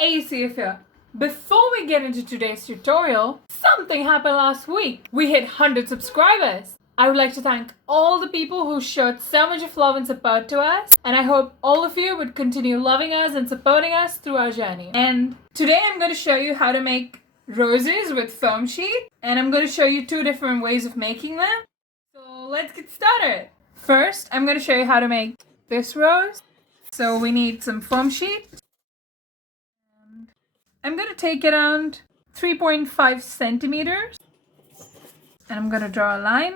ACF here. Before we get into today's tutorial, something happened last week. We hit 100 subscribers. I would like to thank all the people who showed so much of love and support to us, and I hope all of you would continue loving us and supporting us through our journey. And today I'm going to show you how to make roses with foam sheet, and I'm going to show you two different ways of making them. So let's get started. First, I'm going to show you how to make this rose. So we need some foam sheet. I'm going to take around 3.5 centimeters and I'm going to draw a line.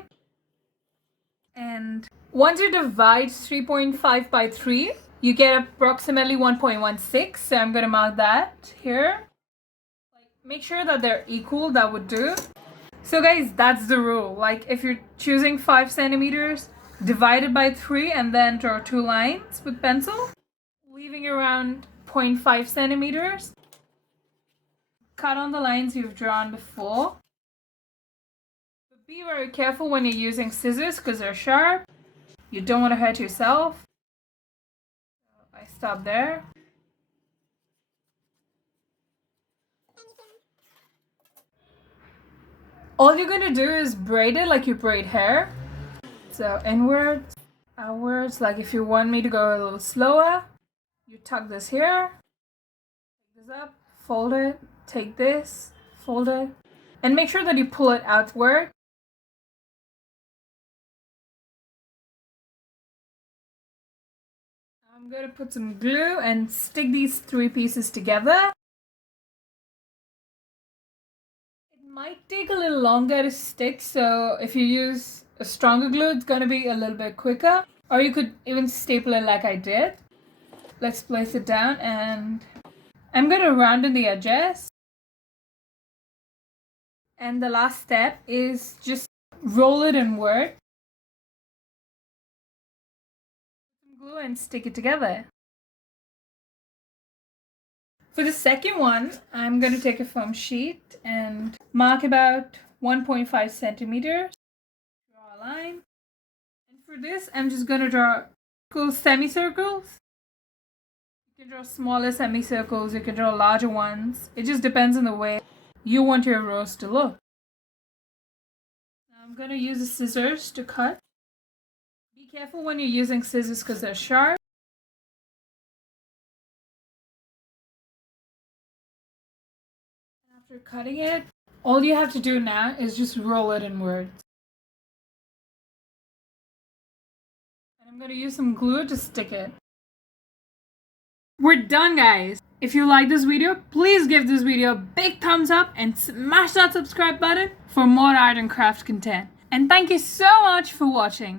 And once you divide 3.5 by 3, you get approximately 1.16. So I'm going to mark that here. Make sure that they're equal, that would do. So guys, that's the rule. Like if you're choosing 5 centimeters, divide it by 3 and then draw 2 lines with pencil, leaving around 0.5 centimeters. Cut on the lines you've drawn before. But be very careful when you're using scissors because they're sharp. You don't want to hurt yourself. So I stop there. All you're going to do is braid it like you braid hair. So inwards, outwards. Like if you want me to go a little slower, you tuck this here, take this up, fold it. Take this, fold it, and make sure that you pull it outward. I'm going to put some glue and stick these 3 pieces together. It might take a little longer to stick, so if you use a stronger glue, it's going to be a little bit quicker. Or you could even staple it like I did. Let's place it down, and I'm going to round in the edges. And the last step is just roll it inward. Some glue and stick it together. For the second one, I'm going to take a foam sheet and mark about 1.5 centimeters. Draw a line. And for this, I'm just going to draw cool semicircles. You can draw smaller semicircles, you can draw larger ones. It just depends on the way you want your rose to look. Now I'm going to use the scissors to cut. Be careful when you're using scissors because they're sharp. And after cutting it, all you have to do now is just roll it inwards. And I'm going to use some glue to stick it. We're done, guys. If you like this video, please give this video a big thumbs up and smash that subscribe button for more art and craft content. And thank you so much for watching.